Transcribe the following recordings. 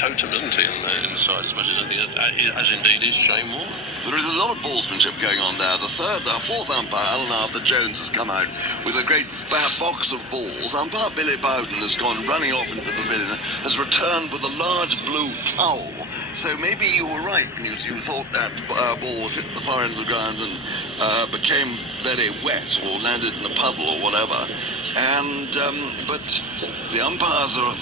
totem, isn't he, in the side, as much as anything, as indeed is Shane Warne. There is a lot of ballsmanship going on there. The fourth umpire, Alan Arthur Jones, has come out with a great box of balls. Umpire Billy Bowden has gone running off into the pavilion, has returned with a large blue towel. So maybe you were right when you thought that ball was hit the far end of the ground and became very wet or landed in a puddle or whatever. And but the umpires are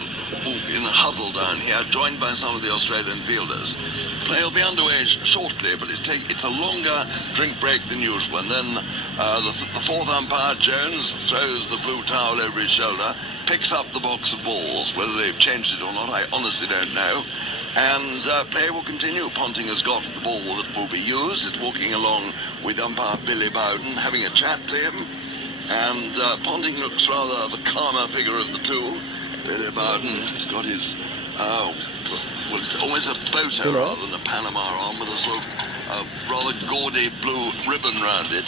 in a huddle down here, joined by some of the Australian fielders. Play will be underway shortly, but it's a longer drink break than usual. And then the fourth umpire, Jones, throws the blue towel over his shoulder, picks up the box of balls. Whether they've changed it or not, I honestly don't know. And play will continue. Ponting has got the ball that will be used. It's walking along with umpire Billy Bowden, having a chat to him. And Ponting looks rather the calmer figure of the two. Billy Bowden has got his, well, it's almost a photo rather than a Panama arm with a sort of rather gaudy blue ribbon round it.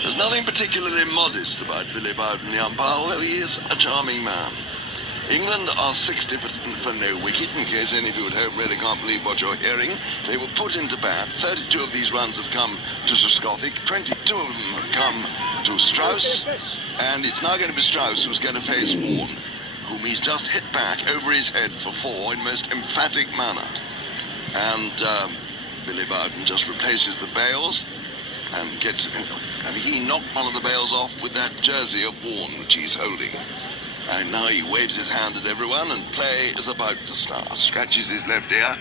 There's nothing particularly modest about Billy Bowden, the umpire, although he is a charming man. England are 60 for no wicket, in case any of you at home really can't believe what you're hearing. They were put into bat. 32 of these runs have come to Trescothick, 22 of them have come to Strauss, and it's now going to be Strauss who's going to face Warne, whom he's just hit back over his head for 4 in most emphatic manner. And Billy Bowden just replaces the bails and he knocked one of the bails off with that jersey of Warne which he's holding. And now he waves his hand at everyone, and play is about to start. Scratches his left ear.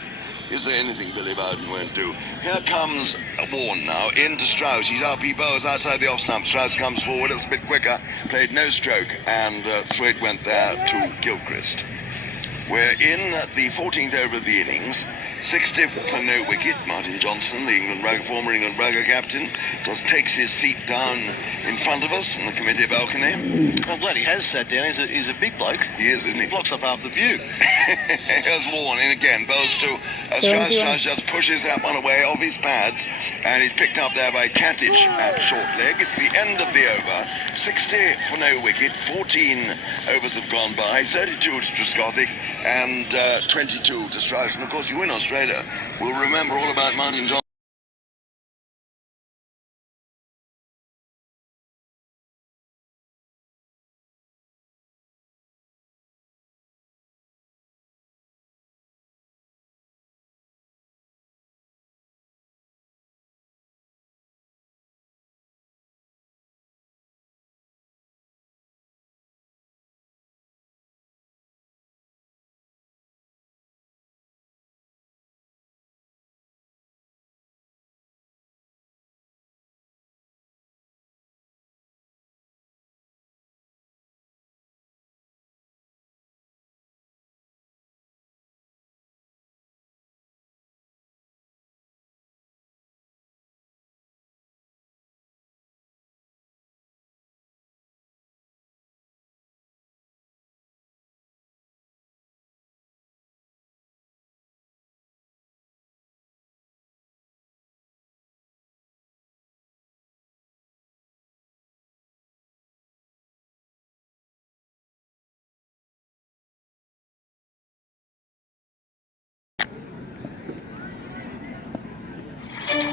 Is there anything Billy Bowden won't do? Here comes Warne now, into Strauss. He's up, he bowls outside the off stump. Strauss comes forward, it was a bit quicker, played no stroke, and through it went there to Gilchrist. We're in the 14th over of the innings. 60 for no wicket. Martin Johnson, the former England rugger captain, just takes his seat down in front of us in the committee balcony. I'm glad he has sat down. He's a big bloke. He is, isn't he? He blocks up half the view. Here's Warne in again, bowls to Strauss. Strauss just pushes that one away off his pads, and he's picked up there by Katic at short leg. It's the end of the over. 60 for no wicket. 14 overs have gone by. 32 to Trescothick and 22 to Strauss. And of course, you in Australia will remember all about Martin Johnson.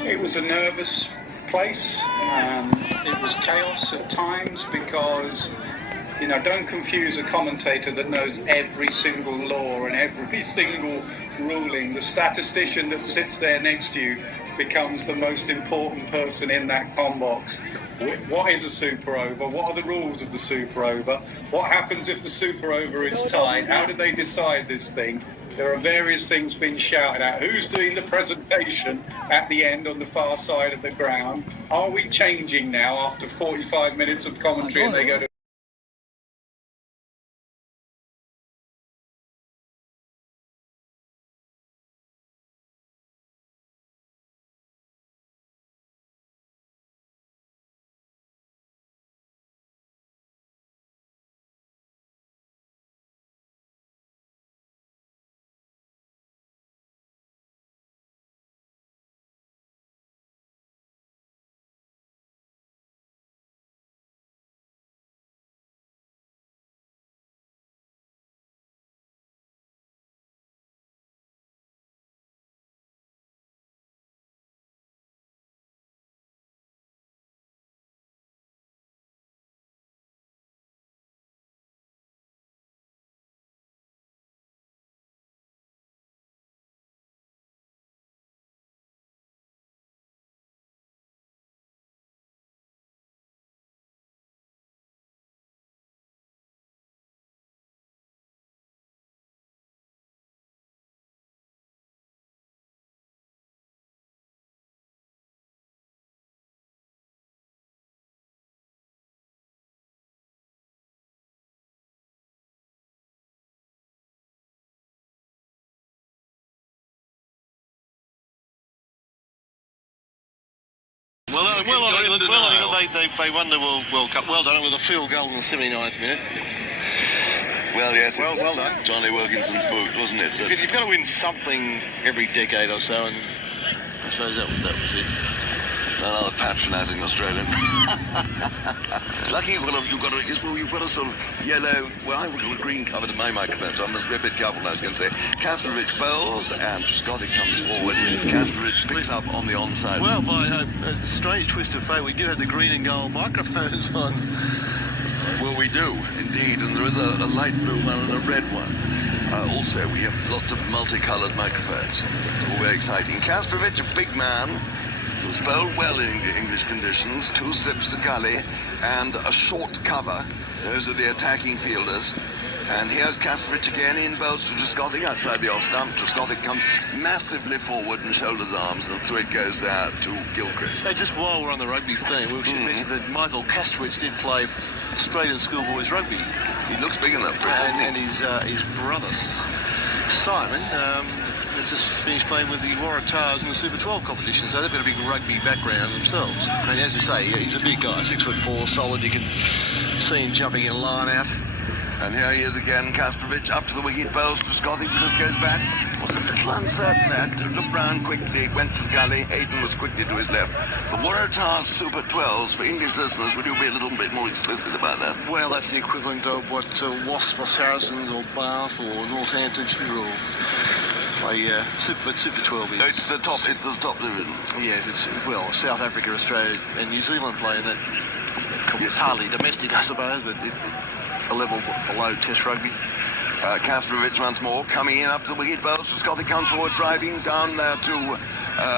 It was a nervous place. It was chaos at times because, don't confuse a commentator that knows every single law and every single ruling. The statistician that sits there next to you becomes the most important person in that comm box. What is a super over? What are the rules of the super over? What happens if the super over is tied? How do they decide this thing? There are various things being shouted at. Who's doing the presentation at the end on the far side of the ground? Are we changing now after 45 minutes of commentary and they go to Well on England. They won the World Cup. Well done with a field goal in the 79th minute. Well, yes. Well done. Johnny Wilkinson's boot, wasn't it? You've got to win something every decade or so, and I suppose that was it. Another patronising Australian. Lucky you've got a sort of yellow, well, I would call it green cover to my microphone, so I must be a bit careful now. I was going to say, Kasparovich bowls and Trescothick comes forward. Kasparovich picks up on the onside. Well, by a strange twist of fate, we do have the green and gold microphones on. Well, we do, indeed, and there is a light blue one and a red one. Also, we have lots of multicoloured microphones. It's all very exciting. Kasparovich, a big man, was bowled well in English conditions, 2 slips a gully and a short cover. Those are the attacking fielders. And here's Kasparovich again, in bowls to Trescothick outside the off stump. Trescothick comes massively forward and shoulders arms, and through it goes there to Gilchrist. Hey, just while we're on the rugby thing, we should mention that Michael Kasparovich did play Australian schoolboys rugby. He looks big enough for it, and his brother Simon has just finished playing with the Waratahs in the Super 12 competition, so they've got a big rugby background themselves. And as you say, he's a big guy, 6'4", solid. You can see him jumping in line out. And here he is again, Kasparovich up to the wicket, bowls to Trescothick, just goes back. Was a little uncertain there, looked round quickly, went to the gully. Hayden was quickly to his left. The Waratahs Super 12s, for English listeners, would you be a little bit more explicit about that? Well, that's the equivalent of what Wasps or Saracens or Bath or Northamptonshire or a Super 12 is. It's the top division. Yes, well, South Africa, Australia and New Zealand play in that. It's hardly domestic, I suppose, but it's a level below Test rugby. Kasparovich once more coming in up to the wicket, bowls. Trescothick comes forward, driving down there to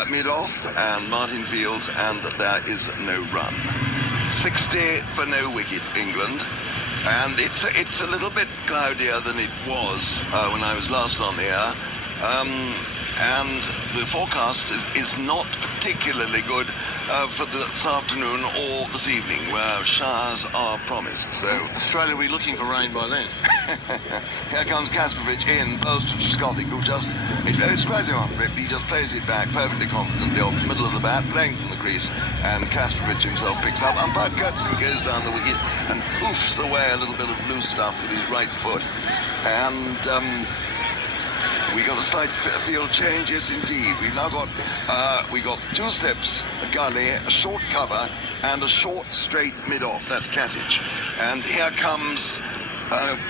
mid-off, and Martin fields, and there is no run. 60 for no wicket, England. And it's a little bit cloudier than it was when I was last on the air. And the forecast is not particularly good for this afternoon or this evening, where showers are promised. So Australia will be looking for rain by then. Here comes Kasparovich in, bowls to Trescothick, who it's quite off it, he just plays it back perfectly confidently off the middle of the bat, playing from the crease, and Kasparovich himself picks up. Umpire Curtsey goes down the wicket and hoofs away a little bit of loose stuff with his right foot. And we got a slight field change, yes indeed. We've now got 2 slips, a gully, a short cover, and a short straight mid-off. That's Katic. And here comes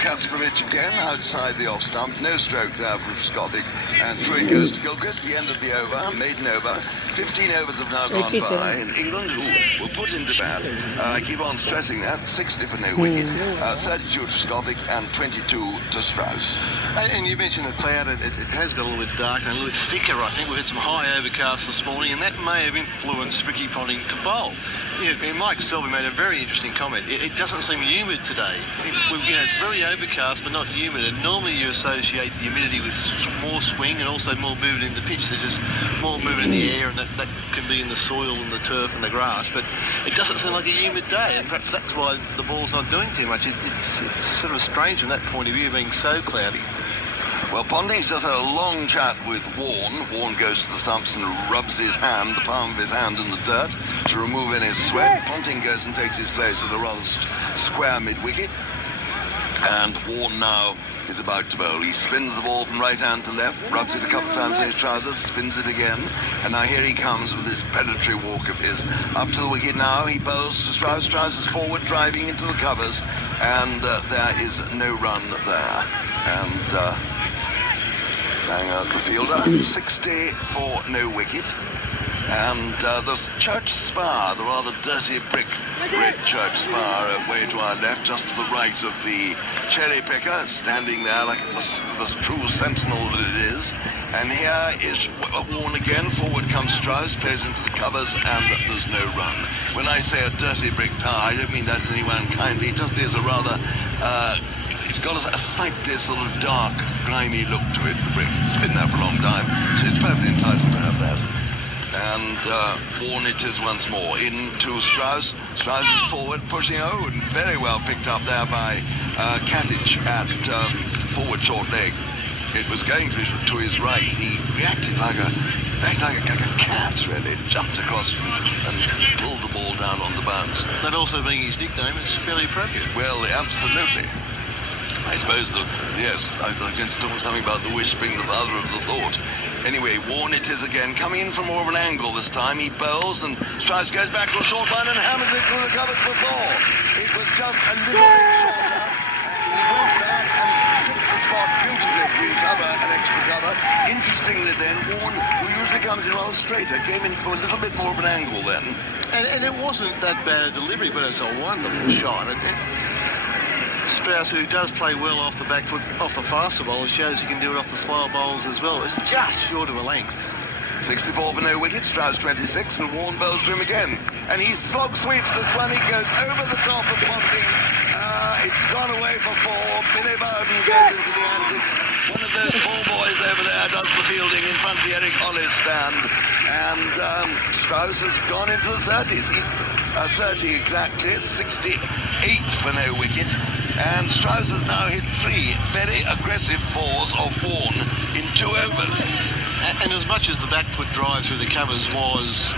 Kasparovich again outside the off stump. No stroke there from Trescothick. And through it goes to Gilchrist, the end of the over, maiden over. 15 overs have now gone by, and England, who will put into bat, I keep on stressing that, 60 for no wicket, 32 to Trescothick, and 22 to Strauss. And you mentioned the cloud, it has got a little bit darker and a little bit thicker, I think. We've had some high overcasts this morning, and that may have influenced Ricky Ponting to bowl. Yeah, Mike Selby made a very interesting comment. It doesn't seem humid today. It's very overcast, but not humid, and normally you associate humidity with more swing and also more movement in the pitch. There's just more movement in the air, and that can be in the soil and the turf and the grass, but it doesn't seem like a humid day, and perhaps that's why the ball's not doing too much. It's sort of strange from that point of view, being so cloudy. Well, Ponting's just had a long chat with Warne. Warne goes to the stumps and rubs his hand, the palm of his hand, in the dirt to remove any sweat. Ponting goes and takes his place at a rather square mid-wicket. And Warne now is about to bowl. He spins the ball from right hand to left, rubs it a couple of times in his trousers, spins it again, and now here he comes with this predatory walk of his. Up to the wicket now, he bowls to Strauss. Strauss is forward, driving into the covers, and there is no run there. And laying out the fielder, 60 for no wicket. And the church spire, the rather dirty brick church spire, way to our left, just to the right of the cherry picker, standing there like the true sentinel that it is. And here is Warne again. Forward comes Strauss, plays into the covers, and there's no run. When I say a dirty brick tower, I don't mean that in any way unkindly. It just is a rather it's got a slightly sort of dark, grimy look to it, the brick. It's been there for a long time, so it's perfectly entitled to have that. And Warne it is once more. Into Strauss. Strauss is forward, pushing and very well picked up there by Katic at forward short leg. It was going to his right. He reacted like a cat, really. Jumped across and pulled the ball down on the bounce. That also being his nickname, it's fairly appropriate. Well, absolutely. I suppose yes, I was going to talk something about the wish being the father of the thought. Anyway, Warne it is again, coming in from more of an angle this time. He bowls and Strauss goes back to a short line and hammers it through the covers for 4. It was just a little bit shorter. He went back and picked the spot beautifully between cover and extra cover. Interestingly then, Warne, who usually comes in rather straighter, came in for a little bit more of an angle then. And it wasn't that bad a delivery, but it's a wonderful shot. Strauss, who does play well off the back foot, off the faster bowlers, shows he can do it off the slower bowls as well. It's just short of a length. 64 for no wicket, Strauss 26, and Warne bowls to him again. And he slog sweeps this one, he goes over the top of Ponting. It's gone away for 4. Billy Bowden goes into the antics. One of those 4 boys over there does the fielding in front of the Eric Hollis stand. And Strauss has gone into the 30s. He's 30 exactly. It's 68 for no wicket. And Strauss has now hit 3 very aggressive 4s off Warne in 2 overs. And as much as the back foot drive through the covers was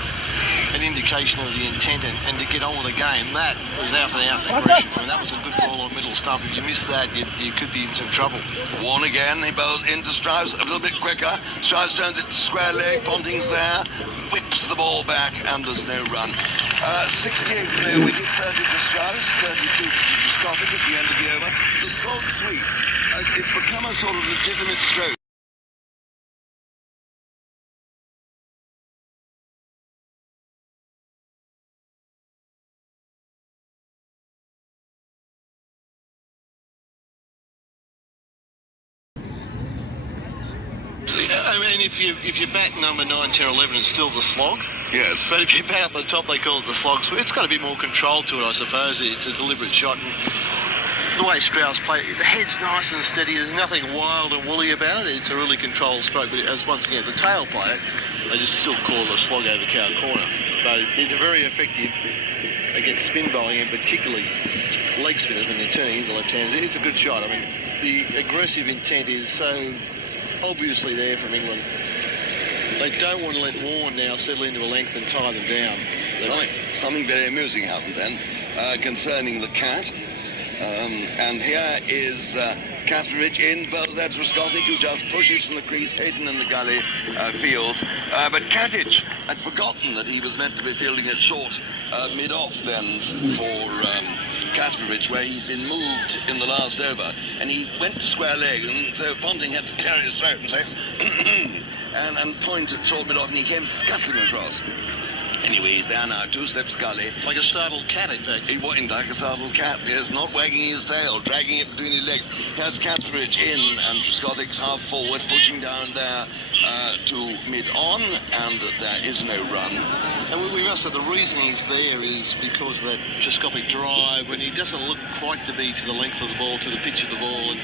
an indication of the intent and to get on with the game, that was out for the out progression. I mean, that was a good ball on middle stump. If you miss that, you could be in some trouble. Warne again, he bowls into Strauss a little bit quicker. Strauss turns it to square leg, Ponting's there, whips the ball back, and there's no run. 68 for no wicket, 30 to Strauss, 32 to Scotland at the end of the over. The slog sweep, it's become a sort of legitimate stroke. I mean, if you bat number 9, 10, 11, it's still the slog. Yes. But if you bat up the top, they call it the slog. So it's got a bit more control to it, I suppose. It's a deliberate shot. And the way Strauss plays, the head's nice and steady. There's nothing wild and woolly about it. It's a really controlled stroke. But as once again, the tail play it, they just still call it a slog over cow corner. But it's very effective against spin bowling, and particularly leg spinners when they're turning into left-handers. It's a good shot. I mean, the aggressive intent is so obviously there from England. They don't want to let Warne now settle into a length and tie them down. Something very amusing happened then concerning the cat. And here is Kasparov in, bowls out to Scotty, who just pushes from the crease. Hayden in the gully fields. But Katic had forgotten that he was meant to be fielding it short mid-off then for Kasparov, where he'd been moved in the last over. And he went to square leg, and so Ponting had to clear his throat and say, and point at short mid-off, and he came scuttling across. Anyway, he's there now, 2 steps gully. Like a startled cat, in fact. He went like a startled cat, yes, not wagging his tail, dragging it between his legs. Here's Kasparov in, and Trescothick's half forward, pushing down there to mid-on, and there is no run. And we must say the reason he's there is because of that Trescothick drive, when he doesn't look quite to be to the length of the ball, to the pitch of the ball, and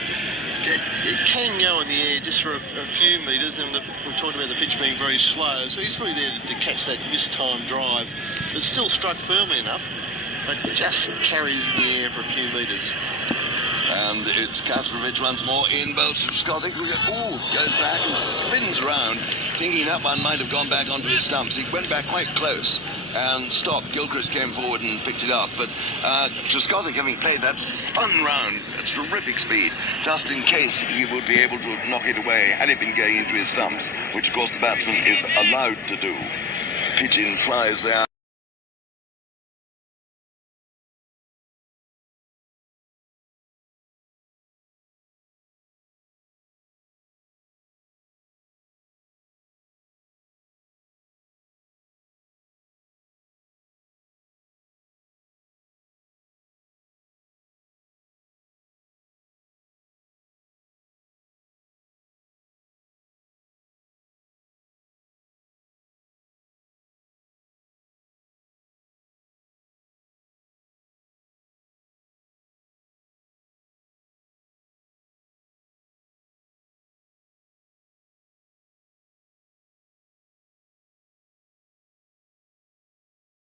it can go in the air just for a few metres, and we talked about the pitch being very slow, so he's really there to catch that mistimed drive that still struck firmly enough, but just carries in the air for a few metres. And it's Kasparov once more in, bowls to Scothick, who goes back and spins around, thinking that one might have gone back onto his stumps. He went back quite close and stopped. Gilchrist came forward and picked it up, but Trescothick, having played that, spun round at terrific speed, just in case he would be able to knock it away had it been going into his stumps, which of course the batsman is allowed to do. Pitch in flies there.